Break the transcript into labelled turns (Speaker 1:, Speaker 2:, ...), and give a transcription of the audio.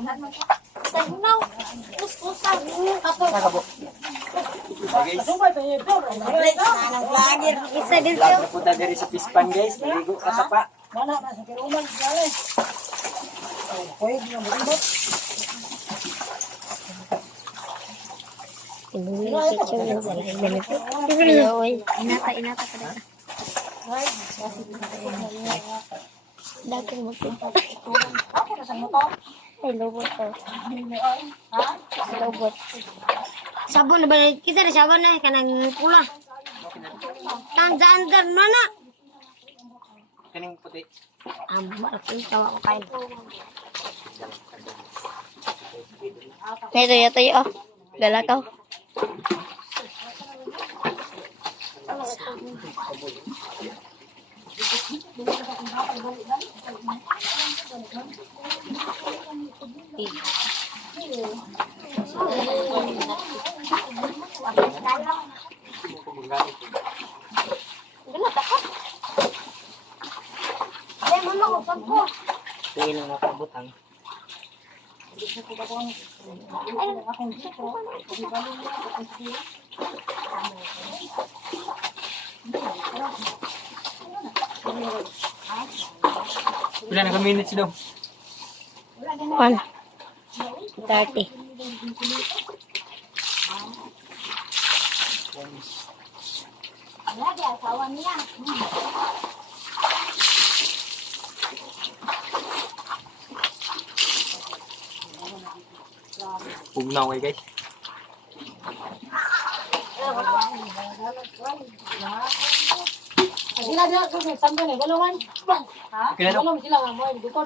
Speaker 1: Sagnaw. Kuskusan.
Speaker 2: Kapo. Guys.
Speaker 1: Ini rasa motor. Ay, lobot to. Lobot. Sabon na ba? Kita na sabon na. Kanang pula. Tandaan ka na na.
Speaker 2: Kaning puti.
Speaker 1: Ako yung tawa ko kain. Ito, ito, ito natin. Ganat ako. Ay, mama, upag ko.
Speaker 2: Tingin lang ako butang. Ay, akong gusto. Wala na ka minutes daw.
Speaker 1: Wala. 30.
Speaker 2: Punaw ay guys.
Speaker 3: Sila dia, kung saan ba na, galawan?
Speaker 2: Ha? này
Speaker 3: Kailan sila nga mo, hindi ko.